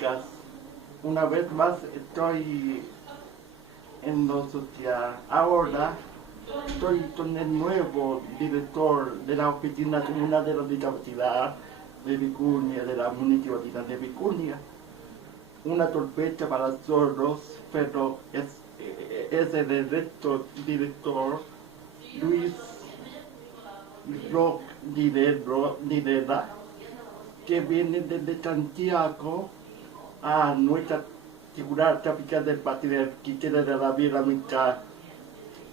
políticas. Una vez más estoy en lo social. Ahora estoy con el nuevo director de la Oficina Comunal de la Discapacidad de Vicuña, de la Municipalidad de Vicuña. Una torpeza para sordos, pero es el director Luis Rock Didera, que viene desde Santiago a nuestra ciudad capital del Patriarcado de la Vida Mitad.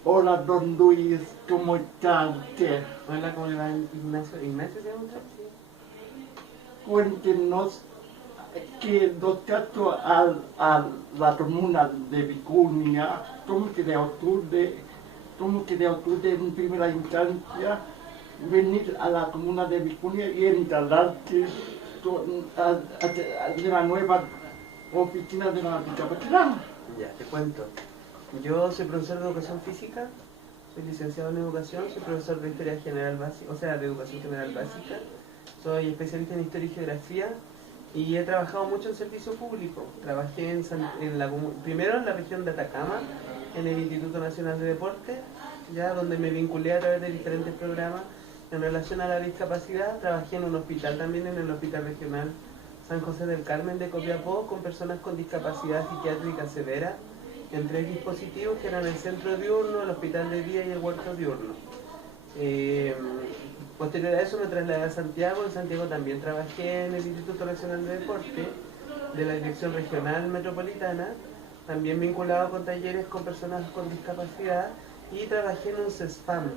Hola, don Luis, ¿cómo está usted? Hola, ¿cómo le va, Ignacio? ¿Ignacio se llama usted? Sí. Cuéntenos que respecto a la comuna de Vicuña, ¿cómo cree usted en primera instancia venir a la comuna de Vicuña y instalarse de la nueva oficina de la discapacidad? Ya, te cuento. Yo soy profesor de educación física, soy licenciado en educación, soy profesor de historia general básica, o sea, de educación general básica, soy especialista en historia y geografía y he trabajado mucho en servicio público. Trabajé primero en la región de Atacama, en el Instituto Nacional de Deporte, ya donde me vinculé a través de diferentes programas en relación a la discapacidad. Trabajé en un hospital también, en el Hospital Regional San José del Carmen de Copiapó, con personas con discapacidad psiquiátrica severa, en 3 dispositivos que eran el centro diurno, el hospital de día y el huerto diurno. Posterior a eso me trasladé a Santiago. En Santiago también trabajé en el Instituto Nacional de Deporte, de la Dirección Regional Metropolitana, también vinculado con talleres con personas con discapacidad, y trabajé en un CESFAM,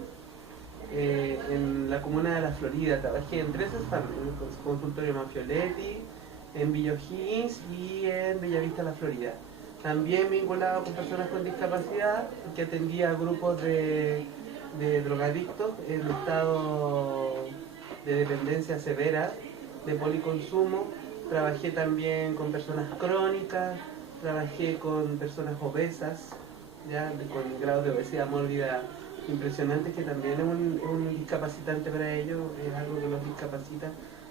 en la comuna de La Florida. Trabajé en 3 CESFAM, en el consultorio Manfioletti, en Villa O'Higgins y en Bellavista, La Florida. También vinculado con personas con discapacidad, que atendía a grupos de drogadictos en estado de dependencia severa, de policonsumo. Trabajé también con personas crónicas, trabajé con personas obesas, ya con grados de obesidad mórbida impresionantes, que también es un discapacitante para ellos, es algo que los discapacita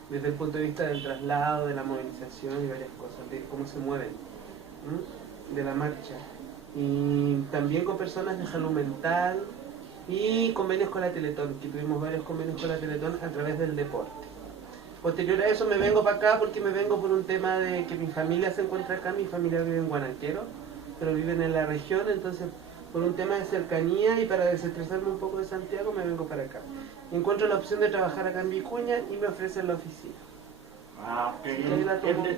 desde el punto de vista del traslado, de la movilización y varias cosas, de cómo se mueven, de la marcha. Y también con personas de salud mental y convenios con la Teletón, que tuvimos varios convenios con la Teletón a través del deporte. Posterior a eso me vengo para acá porque me vengo por un tema de que mi familia se encuentra acá. Mi familia vive en Guanaquero, pero viven en la región, entonces por un tema de cercanía y para desestresarme un poco de Santiago me vengo para acá. Encuentro la opción de trabajar acá en Vicuña y me ofrecen la oficina. Ah, okay.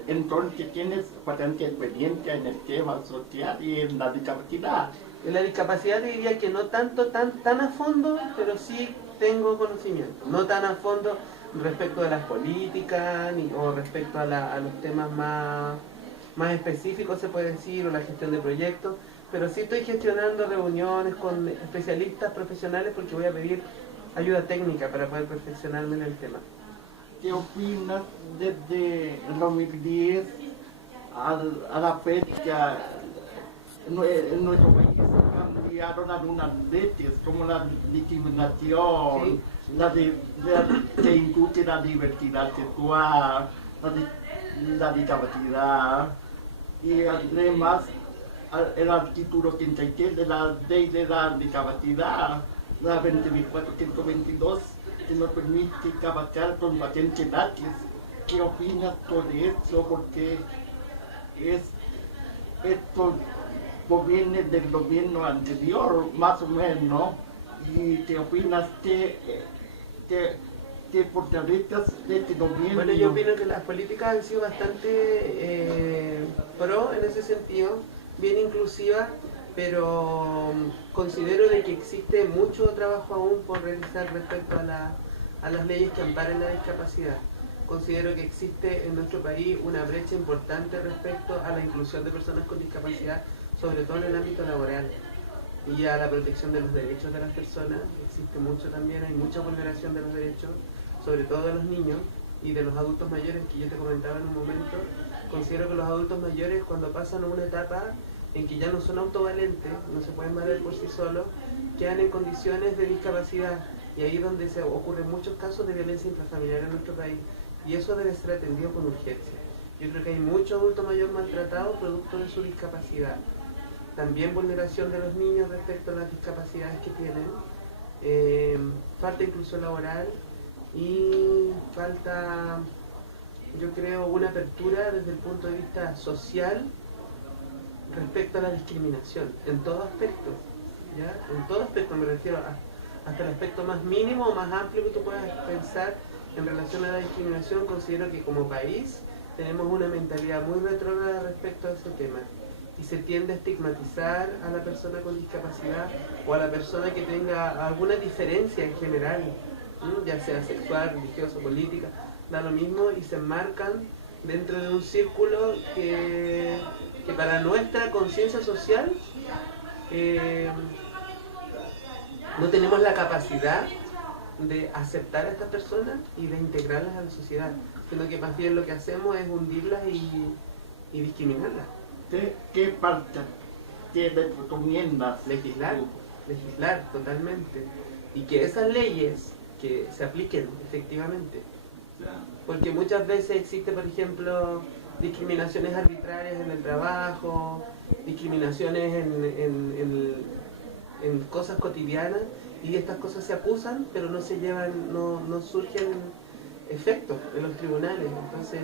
Entonces tienes bastante experiencia en el tema social y en la discapacidad. En la discapacidad te diría que no tanto, tan a fondo, pero sí tengo conocimiento. No tan a fondo respecto de las políticas o respecto a los temas más específicos, se puede decir, o la gestión de proyectos, pero sí estoy gestionando reuniones con especialistas profesionales porque voy a pedir ayuda técnica para poder perfeccionarme en el tema. ¿Qué opinas desde el 2010 a la fecha? En nuestro país cambiaron algunas leyes como la discriminación, sí, que incluye la diversidad sexual, la discapacidad, y además el artículo 83 de la ley de la discapacidad, la 20.422, que nos permite trabajar con pacientes gratis. ¿Qué opinas sobre eso? Porque esto viene del gobierno anterior, más o menos, y ¿qué opinas que fortalezas de este gobierno? Bueno, yo opino que las políticas han sido bastante pro en ese sentido, bien inclusivas, pero considero de que existe mucho trabajo aún por realizar respecto a las leyes que amparan la discapacidad. Considero que existe en nuestro país una brecha importante respecto a la inclusión de personas con discapacidad, sobre todo en el ámbito laboral, y a la protección de los derechos de las personas. Existe mucho también, hay mucha vulneración de los derechos, sobre todo de los niños y de los adultos mayores, que yo te comentaba en un momento. Considero que los adultos mayores, cuando pasan a una etapa en que ya no son autovalentes, no se pueden valer por sí solos, quedan en condiciones de discapacidad, y ahí es donde ocurren muchos casos de violencia intrafamiliar en nuestro país, y eso debe ser atendido con urgencia. Yo creo que hay mucho adulto mayor maltratado producto de su discapacidad. También vulneración de los niños respecto a las discapacidades que tienen. Falta inclusión laboral y falta, yo creo, una apertura desde el punto de vista social respecto a la discriminación, en todo aspecto, ¿ya? En todo aspecto me refiero hasta el aspecto más mínimo o más amplio que tú puedas pensar en relación a la discriminación. Considero que como país tenemos una mentalidad muy retrógrada respecto a ese tema y se tiende a estigmatizar a la persona con discapacidad o a la persona que tenga alguna diferencia en general, ya sea sexual, religiosa, política, da lo mismo, y se enmarcan dentro de un círculo que para nuestra conciencia social no tenemos la capacidad de aceptar a estas personas y de integrarlas a la sociedad, sino que más bien lo que hacemos es hundirlas y discriminarlas. ¿Qué parte que le recomiendas? Legislar totalmente, y que esas leyes que se apliquen efectivamente, porque muchas veces existe, por ejemplo, discriminaciones arbitrarias en el trabajo, discriminaciones en cosas cotidianas, y estas cosas se acusan pero no se llevan, no surgen efectos en los tribunales. Entonces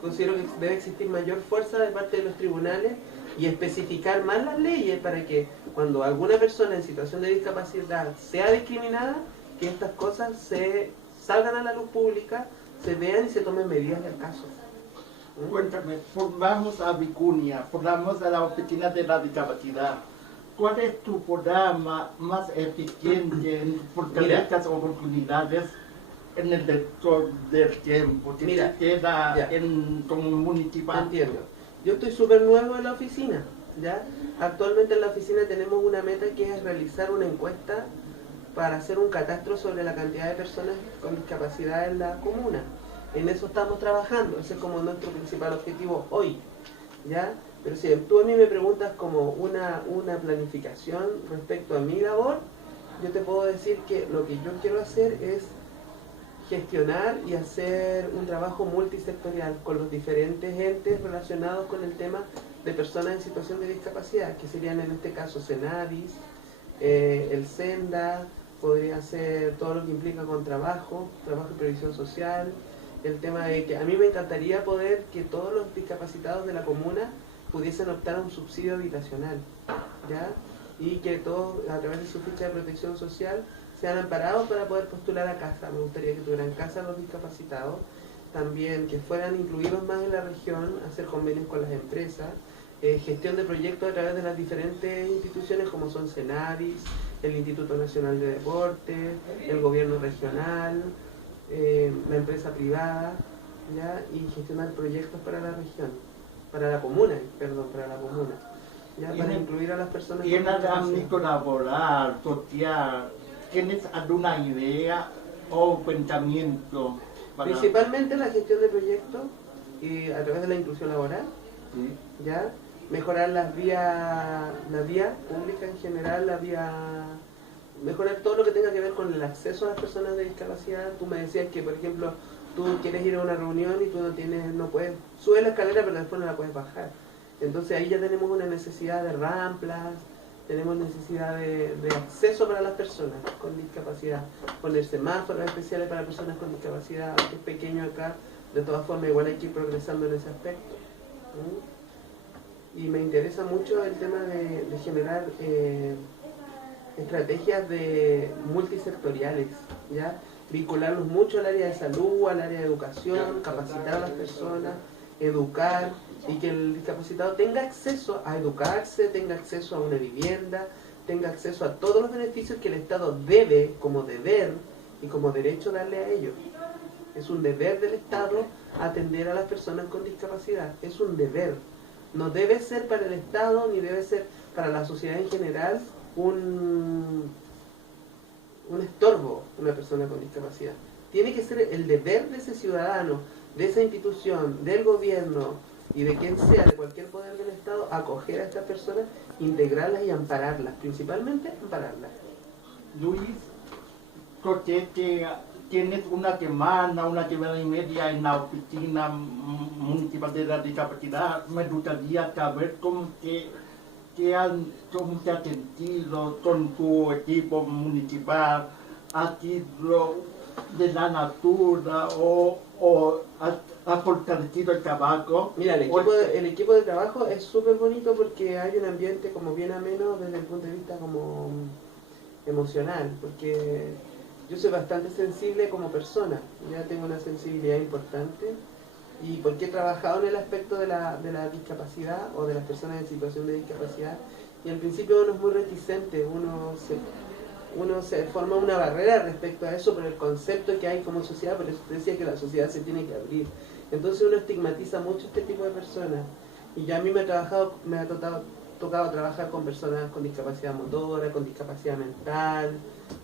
considero que debe existir mayor fuerza de parte de los tribunales y especificar más las leyes para que cuando alguna persona en situación de discapacidad sea discriminada, que estas cosas se salgan a la luz pública, se vean y se tomen medidas del caso. Cuéntame, formamos a Vicuña, formamos a la Oficina de la Discapacidad. ¿Cuál es tu programa más eficiente en fortalecer estas oportunidades en el sector del tiempo que se queda como municipal? Entiendo. Yo estoy súper nuevo en la oficina, ¿ya? Actualmente en la oficina tenemos una meta que es realizar una encuesta para hacer un catastro sobre la cantidad de personas con discapacidad en la comuna. En eso estamos trabajando, ese es como nuestro principal objetivo hoy, ¿ya? Pero si tú a mí me preguntas como una planificación respecto a mi labor, yo te puedo decir que lo que yo quiero hacer es gestionar y hacer un trabajo multisectorial con los diferentes entes relacionados con el tema de personas en situación de discapacidad, que serían en este caso Senadis, el Senda, podría ser todo lo que implica con trabajo y previsión social, el tema de que a mí me encantaría poder que todos los discapacitados de la comuna pudiesen optar a un subsidio habitacional, ¿ya? Y que todos a través de su ficha de protección social sean amparados para poder postular a casa. Me gustaría que tuvieran casa los discapacitados, también que fueran incluidos más en la región, hacer convenios con las empresas, gestión de proyectos a través de las diferentes instituciones como son Senadis, el Instituto Nacional de Deportes, el gobierno regional, la empresa privada, ¿ya? Y gestionar proyectos para la región, para la comuna, ¿ya? Para incluir a las personas. ¿Y en el ámbito laboral, social, tienes alguna idea o pensamiento? Principalmente la gestión de proyectos y a través de la inclusión laboral, ¿ya? Mejorar la vía pública en general, mejorar todo lo que tenga que ver con el acceso a las personas de discapacidad. Tú me decías que, por ejemplo, tú quieres ir a una reunión y tú no puedes, subes la escalera pero después no la puedes bajar. Entonces ahí ya tenemos una necesidad de ramplas, tenemos necesidad de acceso para las personas con discapacidad, poner semáforos especiales para personas con discapacidad, que es pequeño acá, de todas formas igual hay que ir progresando en ese aspecto. Y me interesa mucho el tema de generar estrategias multisectoriales, ¿ya? Vincularnos mucho al área de salud, al área de educación, capacitar a las personas, educar, y que el discapacitado tenga acceso a educarse, tenga acceso a una vivienda, tenga acceso a todos los beneficios que el Estado debe, como deber y como derecho, darle a ellos. Es un deber del Estado atender a las personas con discapacidad, es un deber. No debe ser para el Estado ni debe ser para la sociedad en general un estorbo una persona con discapacidad. Tiene que ser el deber de ese ciudadano, de esa institución, del gobierno y de quien sea, de cualquier poder del Estado, acoger a estas personas, integrarlas y ampararlas, principalmente ampararlas. Luis, porque tienes una semana y media en la oficina municipal de la discapacidad, me gustaría saber cómo se ha sentido con tu equipo municipal, ha sido de la natura o ha fortalecido el trabajo. Mira, el equipo de trabajo es súper bonito porque hay un ambiente como bien ameno desde el punto de vista como emocional, porque yo soy bastante sensible como persona, ya tengo una sensibilidad importante, y porque he trabajado en el aspecto de la discapacidad o de las personas en situación de discapacidad, y al principio uno es muy reticente, uno se forma una barrera respecto a eso por el concepto que hay como sociedad, por eso te decía que la sociedad se tiene que abrir. Entonces uno estigmatiza mucho a este tipo de personas, y ya a mí me ha tocado trabajar con personas con discapacidad motora, con discapacidad mental,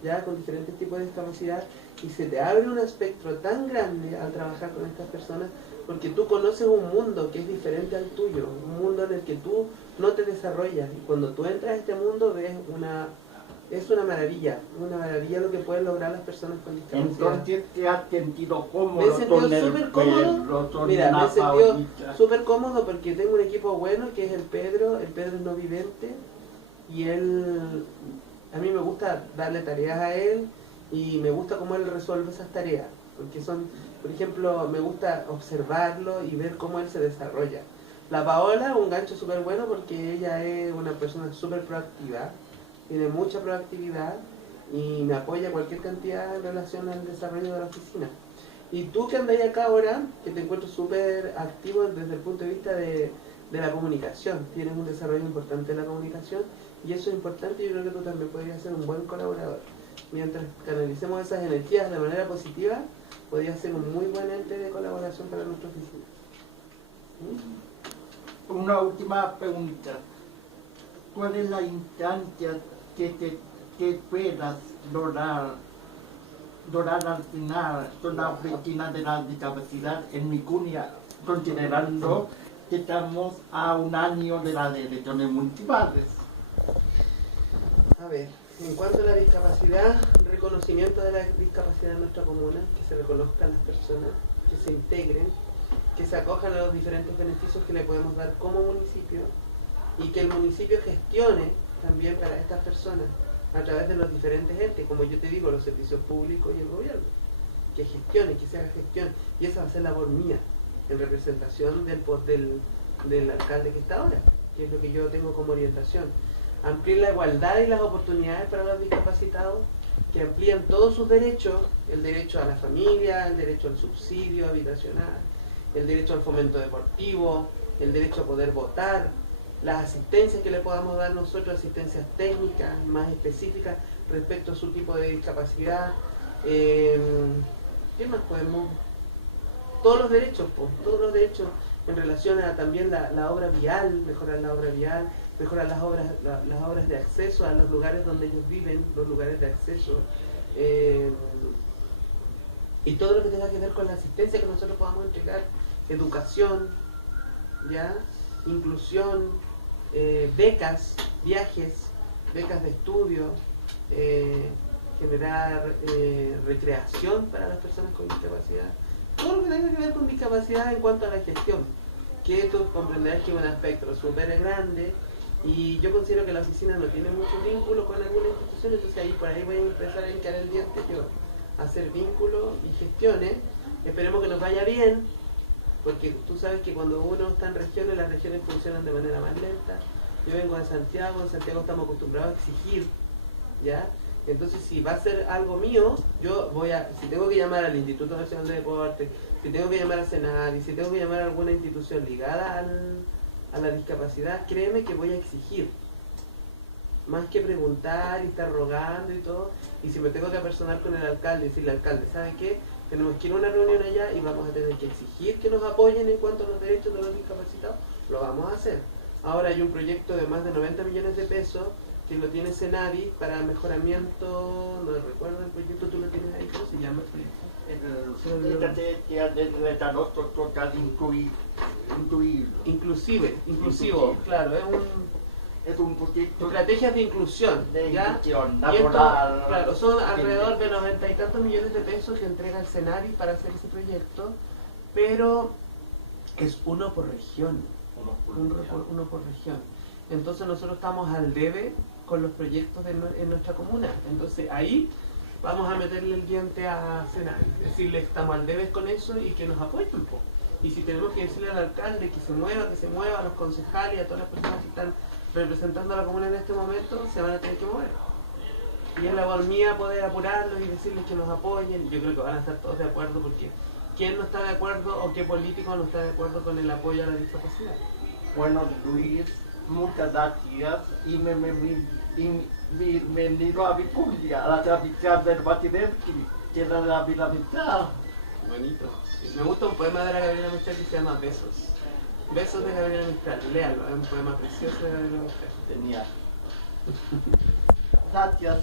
ya con diferentes tipos de discapacidad, y se te abre un espectro tan grande al trabajar con estas personas, porque tú conoces un mundo que es diferente al tuyo, un mundo en el que tú no te desarrollas, y cuando tú entras a este mundo ves es una maravilla lo que pueden lograr las personas con discapacidad. Entonces, ¿te has sentido cómodo? Me he sentido súper cómodo. Mira, me he sentido súper cómodo porque tengo un equipo bueno que es el Pedro es no vidente, y a mí me gusta darle tareas a él y me gusta cómo él resuelve esas tareas, porque por ejemplo, me gusta observarlo y ver cómo él se desarrolla. La Paola, un gancho súper bueno porque ella es una persona súper proactiva, tiene mucha proactividad y me apoya cualquier cantidad en relación al desarrollo de la oficina. Y tú que andáis acá ahora, que te encuentro súper activo desde el punto de vista de la comunicación, tienes un desarrollo importante en la comunicación, y eso es importante, y yo creo que tú también podrías ser un buen colaborador. Mientras canalicemos esas energías de manera positiva, podrías ser un muy buen ente de colaboración para nuestra oficina. ¿Sí? Una última pregunta. ¿Cuál es la instancia que esperas lograr al final con la oficina de la discapacidad en Vicuña, considerando que estamos a un año de las elecciones municipales? A ver, en cuanto a la discapacidad, reconocimiento de la discapacidad en nuestra comuna, que se reconozcan las personas, que se integren, que se acojan a los diferentes beneficios que le podemos dar como municipio, y que el municipio gestione también para estas personas a través de los diferentes entes, como yo te digo, los servicios públicos y el gobierno, que gestione, que se haga gestión, y esa va a ser labor mía, en representación del alcalde que está ahora, que es lo que yo tengo como orientación. Ampliar la igualdad y las oportunidades para los discapacitados, que amplíen todos sus derechos, el derecho a la familia, el derecho al subsidio habitacional, el derecho al fomento deportivo, el derecho a poder votar, las asistencias que le podamos dar nosotros, asistencias técnicas más específicas respecto a su tipo de discapacidad. ¿Qué más podemos? Todos los derechos en relación a también la obra vial, mejorar la obra vial, mejorar las obras de acceso a los lugares donde ellos viven, los lugares de acceso, y todo lo que tenga que ver con la asistencia que nosotros podamos entregar, educación, ¿ya? Inclusión, becas, viajes, becas de estudio, generar recreación para las personas con discapacidad, todo lo que tenga que ver con discapacidad en cuanto a la gestión, que tú comprenderás que es un espectro súper grande, y yo considero que la oficina no tiene mucho vínculo con alguna institución, entonces por ahí voy a empezar a hincar el diente yo, a hacer vínculos y gestiones. Esperemos que nos vaya bien, porque tú sabes que cuando uno está en regiones, las regiones funcionan de manera más lenta. Yo vengo de Santiago, en Santiago estamos acostumbrados a exigir, ¿ya? Entonces, si va a ser algo mío, yo si tengo que llamar al Instituto Nacional de Deporte, si tengo que llamar a Senadi, si tengo que llamar a alguna institución ligada a la discapacidad, créeme que voy a exigir, más que preguntar y estar rogando y todo. Y si me tengo que apersonar con el alcalde y decirle al alcalde, ¿sabe qué? Tenemos que ir a una reunión allá y vamos a tener que exigir que nos apoyen en cuanto a los derechos de los discapacitados, lo vamos a hacer. Ahora hay un proyecto de más de 90 millones de pesos que lo tiene Senadi para mejoramiento, no recuerdo el proyecto, tú lo tienes ahí, ¿cómo se llama el proyecto? Total inclusivo. Inclusivo, claro, es un proyecto Estrategias de inclusión, de ¿ya? inclusión Y esto, laboral. claro, son alrededor de 90 y tantos millones de pesos que entrega el Senari para hacer ese proyecto, pero es uno por región, uno por región. Entonces nosotros estamos al debe con los proyectos en nuestra comuna. Entonces ahí vamos a meterle el diente a Senari, decirle que estamos al debe con eso y que nos apoyen, po. Y si tenemos que decirle al alcalde que se mueva, a los concejales y a todas las personas que están representando a la comuna en este momento, se van a tener que mover. Y es la labor mía poder apurarlos y decirles que nos apoyen. Yo creo que van a estar todos de acuerdo, porque ¿quién no está de acuerdo o qué político no está de acuerdo con el apoyo a la discapacidad? Bueno, Luis, muchas gracias y bienvenido a Vicuña, a la capital del Batiderki, que era la mitad. Bonito. Me gusta un poema de la Gabriela Mistral que se llama Besos. Besos de Gabriela Mistral, léalo, es un poema precioso de Gabriela Mistral. Genial. Gracias.